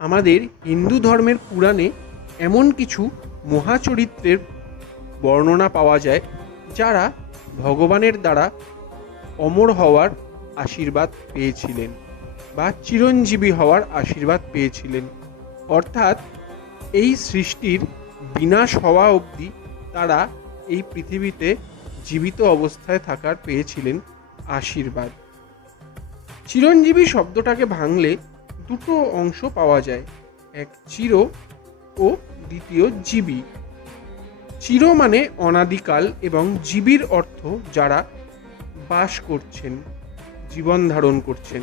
আমাদের হিন্দু ধর্মের পুরাণে এমন কিছু মহাচরিত্রের বর্ণনা পাওয়া যায়, যারা ভগবানের দ্বারা অমর হওয়ার আশীর্বাদ পেয়েছিলেন বা চিরঞ্জীবী হওয়ার আশীর্বাদ পেয়েছিলেন। অর্থাৎ এই সৃষ্টির বিনাশ হওয়া অবধি তারা এই পৃথিবীতে জীবিত অবস্থায় থাকার পেয়েছিলেন আশীর্বাদ। চিরঞ্জীবী শব্দটাকে ভাঙলে দুটো অংশ পাওয়া যায়, এক চির ও দ্বিতীয় জীবী। চির মানে অনাদিকাল এবং জীবীর অর্থ যারা বাস করছেন, জীবন ধারণ করছেন।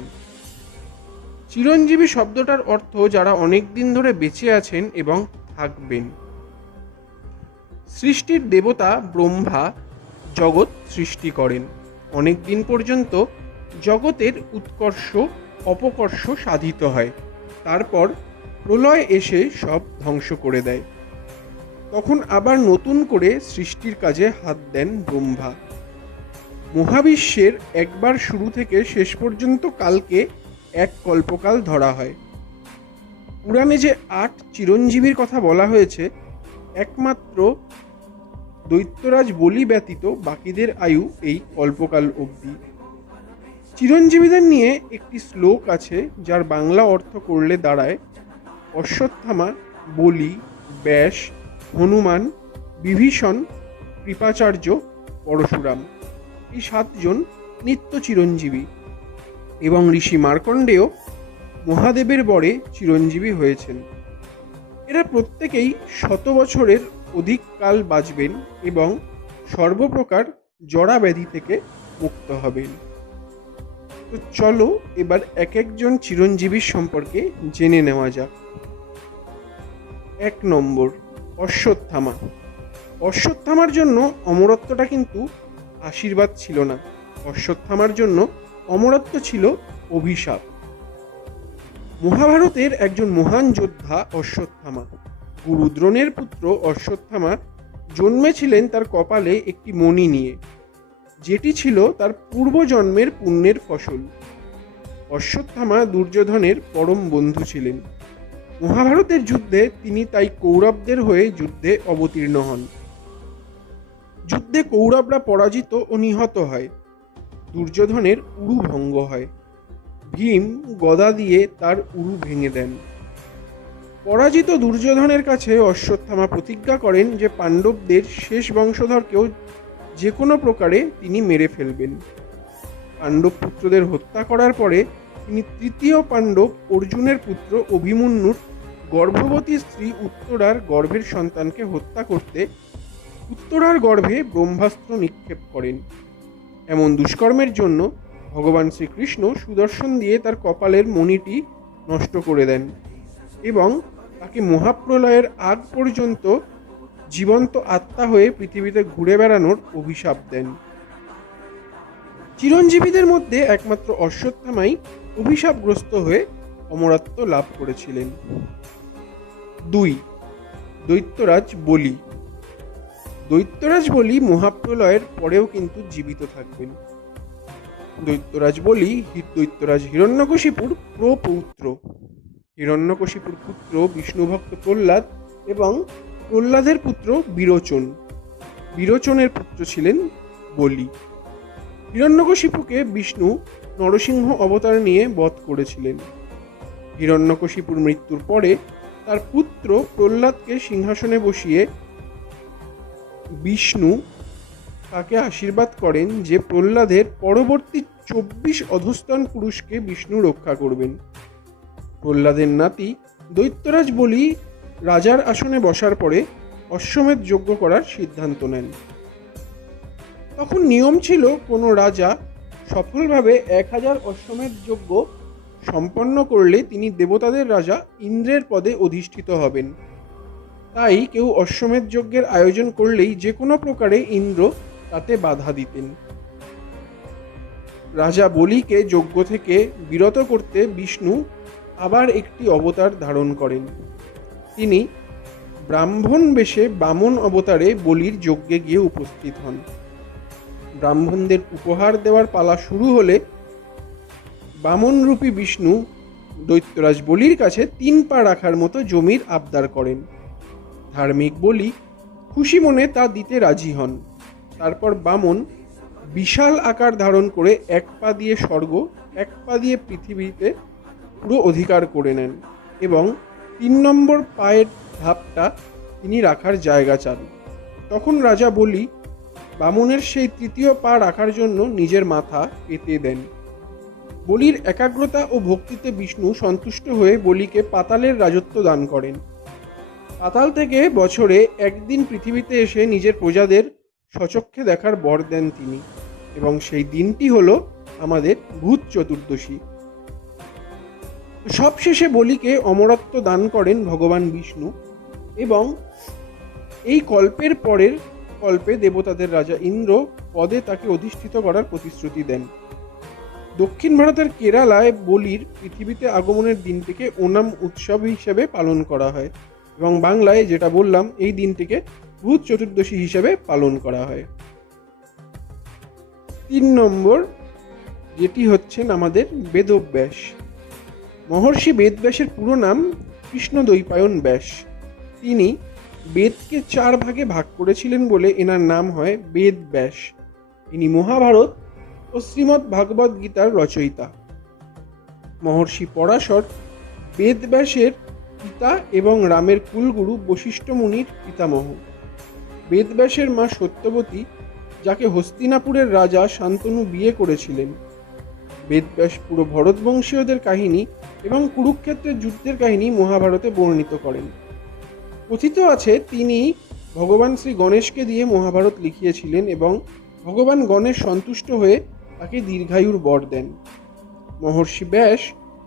চিরঞ্জীবী শব্দটার অর্থ যারা অনেক দিন ধরে বেঁচে আছেন এবং থাকবেন। সৃষ্টির দেবতা ব্রহ্মা জগৎ সৃষ্টি করেন। অনেক দিন পর্যন্ত জগতের উৎকর্ষ অপকর্ষ সাধিত হয়। তারপর প্রলয় এসে সব ধ্বংস করে দেয়। তখন আবার নতুন করে সৃষ্টির কাজে হাত দেন ব্রহ্মা। মহাবিশ্বের একবার শুরু থেকে শেষ পর্যন্ত কালকে এক কল্পকাল ধরা হয়। পুরাণে যে আট চিরঞ্জীবীর কথা বলা হয়েছে, একমাত্র দৈত্যরাজ বলি ব্যতীত বাকিদের আয়ু এই কল্পকাল অবধি। চিরঞ্জীবীদের নিয়ে একটি শ্লোক আছে, যার বাংলা অর্থ করলে দাঁড়ায়, অশ্বত্থামা, বলি, ব্যাস, হনুমান, বিভীষণ, কৃপাচার্য, পরশুরাম। এই সাতজন নিত্য চিরঞ্জীবী এবং ঋষি মার্কণ্ডেয় মহাদেবের বরে চিরঞ্জীবী হয়েছেন। এরা প্রত্যেকেই শত বছরের অধিক কাল বাঁচবেন এবং সর্বপ্রকার জড়া ব্যাধি থেকে মুক্ত হবেন। তো চলো এবার এক একজন চিরঞ্জীবীর সম্পর্কে জেনে নেওয়া যাক। এক নম্বর, অশ্বত্থামা। অশ্বত্থামার জন্য অমরত্বটা কিন্তু আশীর্বাদ ছিল না। অশ্বত্থামার জন্য অমরত্ব ছিল অভিশাপ। মহাভারতের একজন মহান যোদ্ধা অশ্বত্থামা। গুরুদ্রোণের পুত্র অশ্বত্থামা জন্মেছিলেন তার কপালে একটি মণি নিয়ে। যেটি ছিল তার পূর্বজন্মের পুণ্যের ফসল। অশ্বত্থামা দুর্যোধনের পরম বন্ধু ছিলেন। মহাভারতের যুদ্ধে তিনি তাই কৌরবদের হয়ে যুদ্ধে অবতীর্ণ হন। যুদ্ধে কৌরবরা পরাজিত ও নিহত হয়। দুর্যোধনের উরু ভঙ্গ হয়। ভীম গদা দিয়ে তার উরু ভেঙে দেন। পরাজিত দুর্যোধনের কাছে অশ্বত্থামা প্রতিজ্ঞা করেন যে পাণ্ডবদের শেষ বংশধরকেও যে কোনো প্রকারে তিনি মেরে ফেলবেন। পাণ্ডব পুত্রদের হত্যা করার পরে তিনি তৃতীয় পাণ্ডব অর্জুনের পুত্র অভিমন্যুর গর্ভবতী স্ত্রী উত্তরার গর্ভের সন্তানকে হত্যা করতে উত্তরার গর্ভে ব্রহ্মাস্ত্র নিক্ষেপ করেন। এমন দুষ্কর্মের জন্য ভগবান শ্রীকৃষ্ণ সুদর্শন দিয়ে তার কপালের মণিটি নষ্ট করে দেন এবং তাকে মহাপ্রলয়ের আগ পর্যন্ত জীবন্ত আত্মা হয়ে পৃথিবীতে ঘুরে বেড়ানোর অভিশাপ দেন। চিরঞ্জীবীদের মধ্যে একমাত্র অশ্বত্থামাই অভিশাপগ্রস্ত হয়ে অমরত্ব লাভ করেছিলেন। দুই, দৈত্যরাজ বলি। দৈত্যরাজ বলি মহাপ্রলয়ের পরেও কিন্তু জীবিত থাকবেন। দৈত্যরাজ বলি দৈত্যরাজ হিরণ্যকশিপুর প্রপৌত্র। হিরণ্যকশিপুর পুত্র, বিষ্ণুভক্ত প্রহ্লাদ এবং প্রহ্লাদের পুত্র বিরোচন। বিরোচনের পুত্র ছিলেন বলি। হিরণ্যকশিপুকে বিষ্ণু নরসিংহ অবতার নিয়ে বধ করেছিলেন। হিরণ্যকশিপুর মৃত্যুর পরে তার পুত্র প্রহ্লাদকে সিংহাসনে বসিয়ে বিষ্ণু তাকে আশীর্বাদ করেন যে প্রহ্লাদের পরবর্তী চব্বিশ অধস্তন পুরুষকে বিষ্ণু রক্ষা করবেন। প্রহ্লাদের নাতি দৈত্যরাজ বলি রাজার আসনে বসার পরে অশ্বমেধ যজ্ঞ করার সিদ্ধান্ত নেন। তখন নিয়ম ছিল, কোনো রাজা সফলভাবে এক হাজার অশ্বমেধ যজ্ঞ সম্পন্ন করলে তিনি দেবতাদের রাজা ইন্দ্রের পদে অধিষ্ঠিত হবেন। তাই কেউ অশ্বমেধ যজ্ঞের আয়োজন করলেই যে কোনো প্রকারে ইন্দ্র তাতে বাধা দিতেন। রাজা বলিকে যজ্ঞ থেকে বিরত করতে বিষ্ণু আবার একটি অবতার ধারণ করেন। তিনি ব্রাহ্মণ বেশে বামন অবতারে বলির যজ্ঞে গিয়ে উপস্থিত হন। ব্রাহ্মণদের উপহার দেওয়ার পালা শুরু হলে বামনরূপী বিষ্ণু দৈত্যরাজ বলির কাছে তিন পা রাখার মতো জমির আবদার করেন। ধার্মিক বলি খুশি মনে তা দিতে রাজি হন। তারপর বামন বিশাল আকার ধারণ করে এক পা দিয়ে স্বর্গ, এক পা দিয়ে পৃথিবীতে পুরো অধিকার করে নেন এবং তিন নম্বর পায়ের ধাপটা তিনি রাখার জায়গা চান। তখন রাজা বলি, বামনের সেই তৃতীয় পা রাখার জন্য নিজের মাথা পেতে দেন। বলির একাগ্রতা ও ভক্তিতে বিষ্ণু সন্তুষ্ট হয়ে বলিকে পাতালের রাজত্ব দান করেন। পাতাল থেকে বছরে একদিন পৃথিবীতে এসে নিজের প্রজাদের সচক্ষে দেখার বর দেন তিনি এবং সেই দিনটি হলো আমাদের ভূত চতুর্দশী। সবশেষে বলিকে অমরত্ব দান করেন ভগবান বিষ্ণু এবং এই কল্পের পরের কল্পে দেবতাদের রাজা ইন্দ্র পদে তাকে অধিষ্ঠিত করার প্রতিশ্রুতি দেন। দক্ষিণ ভারতের কেরালায় বলির পৃথিবীতে আগমনের দিনটিকে ওনাম উৎসব হিসেবে পালন করা হয় এবং বাংলায় যেটা বললাম, এই দিনটিকে ভূত চতুর্দশী হিসেবে পালন করা হয়। তিন নম্বর, যেটি হচ্ছেন আমাদের বেদব্যাস। মহর্ষি বেদব্যাসের পুরো নাম কৃষ্ণ কৃষ্ণদ্বৈপায়ন ব্যাস। তিনি বেদকে চার ভাগে ভাগ করেছিলেন বলে এনার নাম হয় বেদ ব্যাস ইনি মহাভারত ও শ্রীমদ্ ভাগবত গীতার রচয়িতা। মহর্ষি পরাশর বেদ ব্যাসের পিতা এবং রামের কুলগুরু বশিষ্ঠ মুনির পিতামহ। বেদব্যাসের মা সত্যবতী, যাকে হস্তিনাপুরের রাজা শান্তনু বিয়ে করেছিলেন। বেদব্যাস পুরো ভরতবংশীয়দের কাহিনী এবং কুরুক্ষেত্রের যুদ্ধের কাহিনী মহাভারতে বর্ণিত করেন। কথিত আছে, তিনি ভগবান শ্রী গণেশকে দিয়ে মহাভারত লিখিয়েছিলেন এবং ভগবান গণেশ সন্তুষ্ট হয়ে তাকে দীর্ঘায়ুর বর দেন। মহর্ষি ব্যাস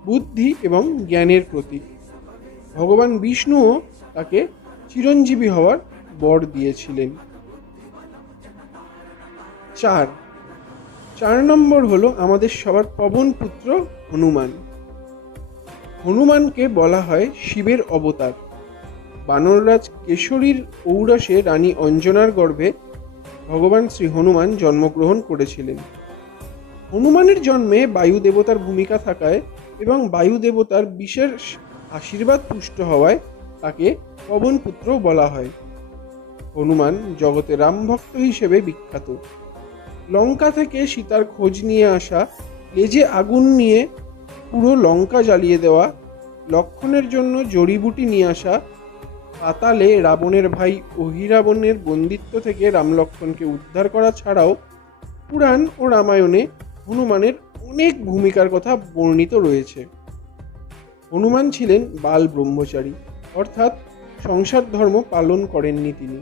বুদ্ধি এবং জ্ঞানের প্রতীক। ভগবান বিষ্ণুও তাকে চিরঞ্জীবী হওয়ার বর দিয়েছিলেন। চার চার নম্বর হলো আমাদের সবার পবন পুত্র হনুমান। হনুমানকে বলা হয় শিবের অবতার। বানররাজ কেশরীর ঔরসে রানী অঞ্জনার গর্ভে ভগবান শ্রী হনুমান জন্মগ্রহণ করেছিলেন। হনুমানের জন্মে বায়ু দেবতার ভূমিকা থাকায় এবং বায়ু দেবতার বিশেষ আশীর্বাদ পুষ্ট হওয়ায় তাকে পবনপুত্র বলা হয়। হনুমান জগতে রামভক্ত হিসেবে বিখ্যাত। লঙ্কা থেকে সীতার খোঁজ নিয়ে আসা লেজে আগুন নিয়ে পুরো লঙ্কা জ্বালিয়ে দেওয়া, লক্ষণের জন্য জড়িবুটি নিয়ে আসা পাতালে রাবণের ভাই অহিরাবণের বন্দিত্ব থেকে রামলক্ষণকে উদ্ধার করা ছাড়াও পুরাণ ও রামায়ণে হনুমানের অনেক ভূমিকার কথা বর্ণিত রয়েছে। হনুমান ছিলেন বাল ব্রহ্মচারী, অর্থাৎ সংসার ধর্ম পালন করেননি তিনি।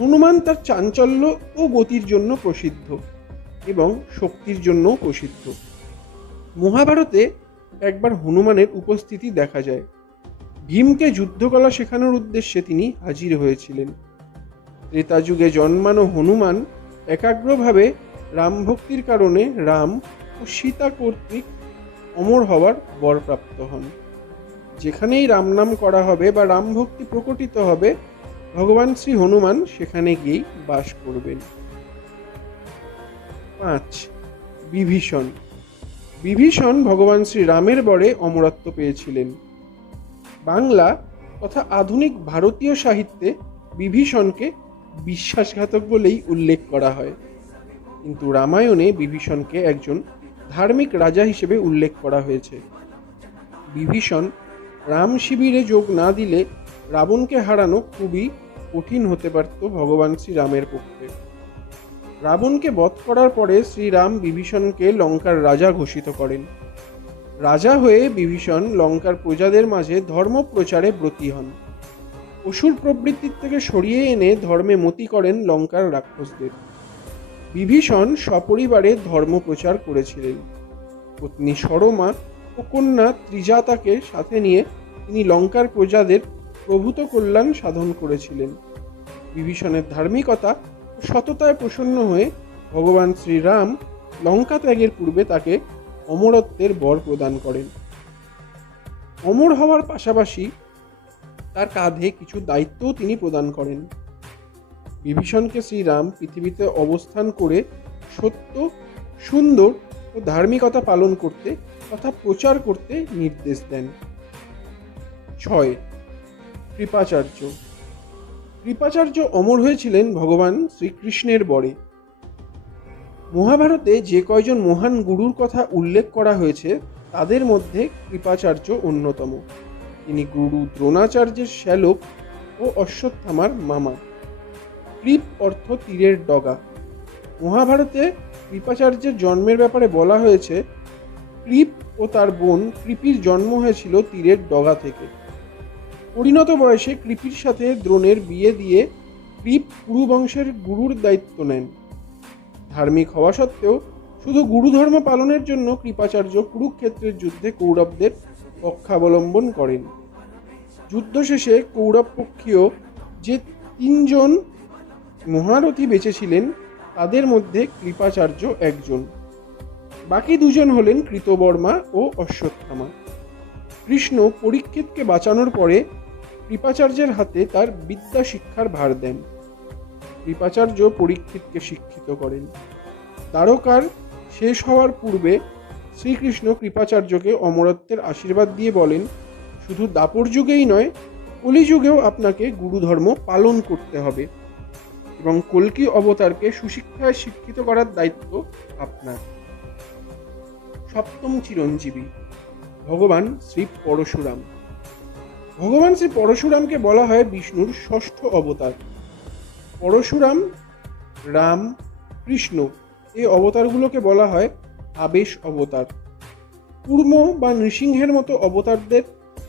হনুমান তার চাঞ্চল্য ও গতির জন্য প্রসিদ্ধ এবং শক্তির জন্যও প্রসিদ্ধ। মহাভারতে একবার হনুমানের উপস্থিতি দেখা যায়। ভীমকে যুদ্ধকলা শেখানোর উদ্দেশ্যে তিনি হাজির হয়েছিলেন। ত্রেতা যুগে জন্মানো হনুমান একাগ্রভাবে রামভক্তির কারণে রাম ও সীতা কর্তৃক অমর হওয়ার বরপ্রাপ্ত হন। যেখানেই রাম নাম করা হবে বা রামভক্তি প্রকটিত হবে ভগবান শ্রী হনুমান সেখানে গিয়েই বাস করবেন। পাঁচ, বিভীষণ। বিভীষণ ভগবান শ্রী রামের বরে অমরত্ব পেয়েছিলেন। বাংলা তথা আধুনিক ভারতীয় সাহিত্যে বিভীষণকে বিশ্বাসঘাতক বলেই উল্লেখ করা হয়। কিন্তু রামায়ণে বিভীষণকে একজন ধার্মিক রাজা হিসেবে উল্লেখ করা হয়েছে। বিভীষণ রাম শিবিরে যোগ না দিলে রাবণকে হারানো খুবই কঠিন হতে পারত ভগবান শ্রীরামের পক্ষে। রাবণকে বধ করার পরে শ্রীরাম বিভীষণকে লঙ্কার রাজা ঘোষিত করেন। রাজা হয়ে বিভীষণ লঙ্কার প্রজাদের মাঝে ধর্ম প্রচারে ব্রতী হন। অসুর প্রবৃত্তির থেকে সরিয়ে এনে ধর্মে মতি করেন লঙ্কার রাক্ষসদের। বিভীষণ সপরিবারে ধর্ম প্রচার করেছিলেন। পত্নী সরমা ও কন্যা ত্রিজাতাকে সাথে নিয়ে তিনি লঙ্কার প্রজাদের প্রভূত কল্যাণ সাধন করেছিলেন। বিভীষণের ধার্মিকতা সততায় প্রসন্ন হয়ে ভগবান শ্রীরাম লঙ্কা ত্যাগের পূর্বে তাকে অমরত্বের বর প্রদান করেন। অমর হওয়ার পাশাপাশি তার কাঁধে কিছু দায়িত্বও তিনি প্রদান করেন। বিভীষণকে শ্রীরাম পৃথিবীতে অবস্থান করে সত্য, সুন্দর ও ধার্মিকতা পালন করতে তথা প্রচার করতে নির্দেশ দেন। ছয় কৃপাচার্য। কৃপাচার্য অমর হয়েছিলেন ভগবান শ্রীকৃষ্ণের বরে। মহাভারতে যে কয়জন মহান গুরুর কথা উল্লেখ করা হয়েছে, তাদের মধ্যে কৃপাচার্য অন্যতম। তিনি গুরু দ্রোণাচার্যের শ্যালক ও অশ্বত্থামার মামা। কৃপ অর্থ তীরের ডগা। মহাভারতে কৃপাচার্যের জন্মের ব্যাপারে বলা হয়েছে, কৃপ ও তার বোন কৃপির জন্ম হয়েছিল তীরের ডগা থেকে। পরিণত বয়সে কৃপির সাথে দ্রোণের বিয়ে দিয়ে কৃপ কুরু বংশের গুরুর দায়িত্ব নেন। ধার্মিক হওয়া সত্ত্বেও শুধু গুরুধর্ম পালনের জন্য কৃপাচার্য কুরুক্ষেত্রের যুদ্ধে কৌরবদের পক্ষাবলম্বন করেন। যুদ্ধ শেষে কৌরব পক্ষীয় যে তিনজন মহারথী বেঁচেছিলেন, তাদের মধ্যে কৃপাচার্য একজন। বাকি দুজন হলেন কৃতবর্মা ও অশ্বত্থামা। কৃষ্ণ পরীক্ষিতকে বাঁচানোর পরে কৃপাচার্যের হাতে তার বিদ্যা শিক্ষার ভার দেন। কৃপাচার্য পরীক্ষিতকে শিক্ষিত করেন। দ্বারকার শেষ হওয়ার পূর্বে শ্রীকৃষ্ণ কৃপাচার্যকে অমরত্বের আশীর্বাদ দিয়ে বলেন, শুধু দাপর যুগেই নয়, কলিযুগেও আপনাকে গুরুধর্ম পালন করতে হবে এবং কল্কি অবতারকে সুশিক্ষায় শিক্ষিত করার দায়িত্ব আপনার। সপ্তম চিরঞ্জীবী, ভগবান শ্রী পরশুরাম। ভগবান শ্রী পরশুরামকে বলা হয় বিষ্ণুর ষষ্ঠ অবতার। পরশুরাম, রাম, কৃষ্ণ এই অবতারগুলোকে বলা হয় আবেশ অবতার। কুর্ম বা নৃসিংহের মতো অবতারদের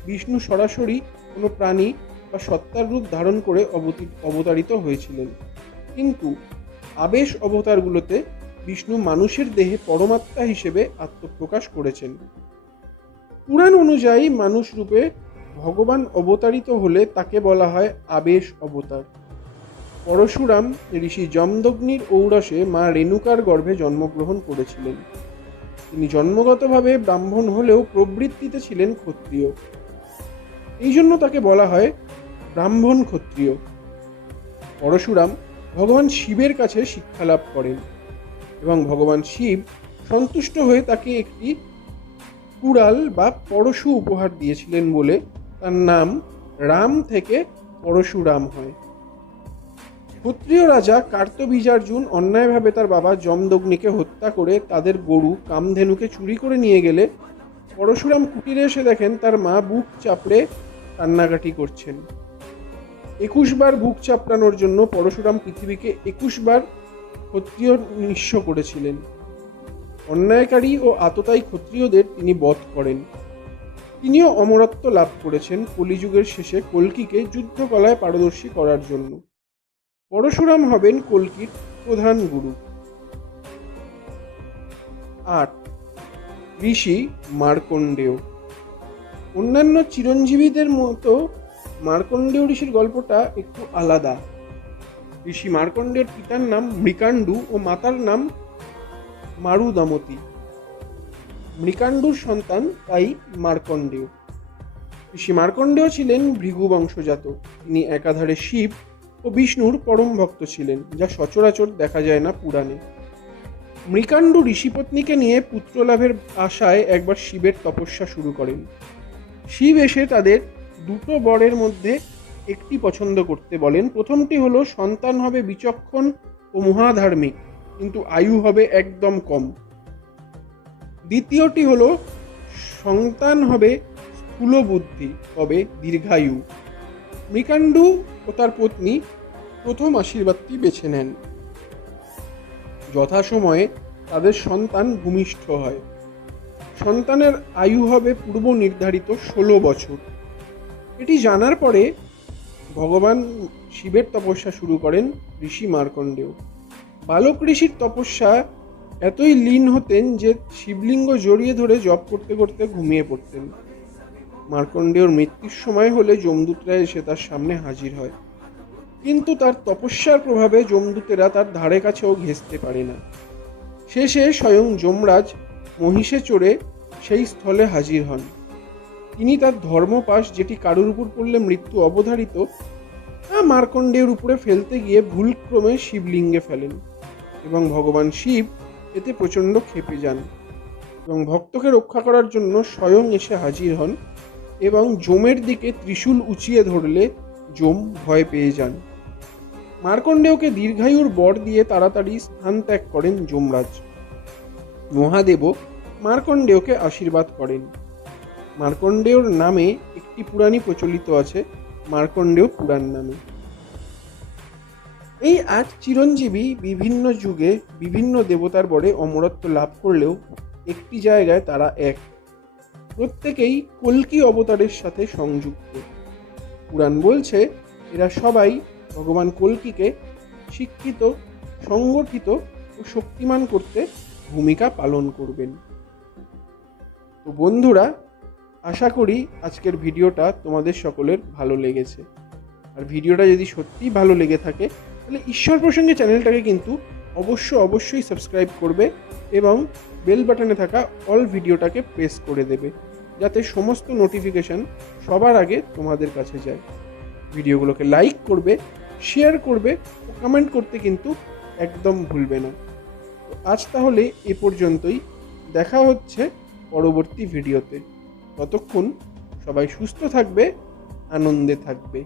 বিষ্ণু সরাসরি কোনো প্রাণী বা সত্তার রূপ ধারণ করে অবতি- অবতারিত হয়েছিলেন। কিন্তু আবেশ অবতারগুলোতে বিষ্ণু মানুষের দেহে পরমাত্মা হিসেবে আত্মপ্রকাশ করেছেন। পুরাণ অনুযায়ী মানুষ রূপে ভগবান অবতারিত হলে তাকে বলা হয় আবেশ অবতার। পরশুরাম ঋষি যমদগ্নির ঔরসে মা রেণুকার গর্ভে জন্মগ্রহণ করেছিলেন। তিনি জন্মগতভাবে ব্রাহ্মণ হলেও প্রবৃত্তিতে ছিলেন ক্ষত্রিয়। এই জন্য তাকে বলা হয় ব্রাহ্মণ ক্ষত্রিয়। পরশুরাম ভগবান শিবের কাছে শিক্ষালাভ করেন এবং ভগবান শিব সন্তুষ্ট হয়ে তাকে একটি কুড়াল বা পরশু উপহার দিয়েছিলেন বলে তার নাম রাম থেকে পরশুরাম হয়। ক্ষত্রিয় রাজা কার্তবীজার্জুন অন্যায়ভাবে তার বাবা যমদগ্নিকে হত্যা করে তাদের গরু কামধেনুকে চুরি করে নিয়ে গেলে পরশুরাম কুটিরে এসে দেখেন তার মা বুক চাপড়ে কান্নাকাটি করছেন। একুশ বার বুক চাপড়ানোর জন্য পরশুরাম পৃথিবীকে একুশ বার ক্ষত্রিয় নিঃস্ব করেছিলেন। অন্যায়কারী ও আততায়ী ক্ষত্রিয়দের তিনি বধ করেন। তিনিও অমরত্ব লাভ করেছেন কলিযুগের শেষে কল্কিকে যুদ্ধকলায় পারদর্শী করার জন্য। পরশুরাম হবেন কল্কির প্রধান গুরু। আট। ঋষি মার্কণ্ডেয়। অন্যান্য চিরঞ্জীবীদের মতো মার্কণ্ডেয় ঋষির গল্পটা একটু আলাদা। ঋষি মার্কণ্ডের পিতার নাম মৃকাণ্ডু ও মাতার নাম মারুদমতি। মৃকাণ্ডুর সন্তান তাই মার্কণ্ডেয়। ঋষি মার্কণ্ডেয় ছিলেন ভৃগু বংশজাত তিনি একাধারে শিব ও বিষ্ণুর পরম ভক্ত ছিলেন, যা সচরাচর দেখা যায় না পুরাণে। মৃকাণ্ডু ঋষিপত্নীকে নিয়ে পুত্রলাভের আশায় একবার শিবের তপস্যা শুরু করেন। শিব এসে তাদের দুটো বরের মধ্যে একটি পছন্দ করতে বলেন। প্রথমটি হলো, সন্তান হবে বিচক্ষণ ও মহাধার্মিক, কিন্তু আয়ু হবে একদম কম। দ্বিতীয়টি হলো, সন্তান হবে স্থূল বুদ্ধি তবে দীর্ঘায়ু। মৃকাণ্ডু ও তার পত্নী প্রথম আশীর্বাদটি বেছে নেন। যথাসময়ে তাদের সন্তান ভূমিষ্ঠ হয়। সন্তানের আয়ু হবে পূর্ব নির্ধারিত ষোলো বছর। এটি জানার পরে ভগবান শিবের তপস্যা শুরু করেন ঋষি মার্কণ্ডেয়। বালক ঋষির তপস্যা এতই লীন হতেন যে শিবলিঙ্গ জড়িয়ে ধরে জপ করতে করতে ঘুমিয়ে পড়তেন। মার্কণ্ডেয়র মৃত্যুর সময় হলে যমদূতরা এসে তার সামনে হাজির হয়। কিন্তু তার তপস্যার প্রভাবে যমদূতেরা তার ধারে কাছেও ঘেঁচতে পারে না। শেষে স্বয়ং যমরাজ মহিষে চড়ে সেই স্থলে হাজির হন। তিনি তার ধর্মপাশ যেটি কারুর উপর পড়লে মৃত্যু অবধারিত, তা মার্কণ্ডেয়ের উপরে ফেলতে গিয়ে ভুলক্রমে শিবলিঙ্গে ফেলেন এবং ভগবান শিব এতে প্রচণ্ড ক্ষেপে যান এবং ভক্তকে রক্ষা করার জন্য স্বয়ং এসে হাজির হন এবং জমের দিকে ত্রিশূল উঁচিয়ে ধরলে জম ভয় পেয়ে যান। মার্কণ্ডেয়কে দীর্ঘায়ুর বর দিয়ে তাড়াতাড়ি স্থান ত্যাগ করেন যমরাজ। মহাদেবও মার্কণ্ডেয়কে আশীর্বাদ করেন। মার্কণ্ডেয়র নামে একটি পুরাণই প্রচলিত আছে, মার্কণ্ডেয় পুরাণ নামে। এই আট চিরঞ্জীবী বিভিন্ন যুগে বিভিন্ন দেবতার বরে অমরত্ব লাভ করলেও একটি জায়গায় তারা এক। প্রত্যেকেই কল্কি অবতারের সাথে সংযুক্ত। পুরাণ বলছে, এরা সবাই ভগবান কল্কিকে শিক্ষিত, সংগঠিত ও শক্তিমান করতে ভূমিকা পালন করবেন। তো বন্ধুরা, আশা করি আজকের ভিডিওটা তোমাদের সকলের ভালো লেগেছে। আর ভিডিওটা যদি সত্যিই ভালো লেগে থাকে তাহলে ঈশ্বর প্রসঙ্গে চ্যানেলটাকে কিন্তু অবশ্য অবশ্যই সাবস্ক্রাইব করবে এবং বেল বাটনে থাকা অল ভিডিওটাকে প্রেস করে দেবে, যাতে সমস্ত নোটিফিকেশন সবার আগে তোমাদের কাছে যায়। ভিডিওগুলোকে লাইক করবে, শেয়ার করবে ও কমেন্ট করতে কিন্তু একদম ভুলবে না। তো আজ তাহলে এ পর্যন্তই। দেখা হচ্ছে পরবর্তী ভিডিওতে। ততক্ষণ সবাই সুস্থ থাকবে, আনন্দে থাকবে।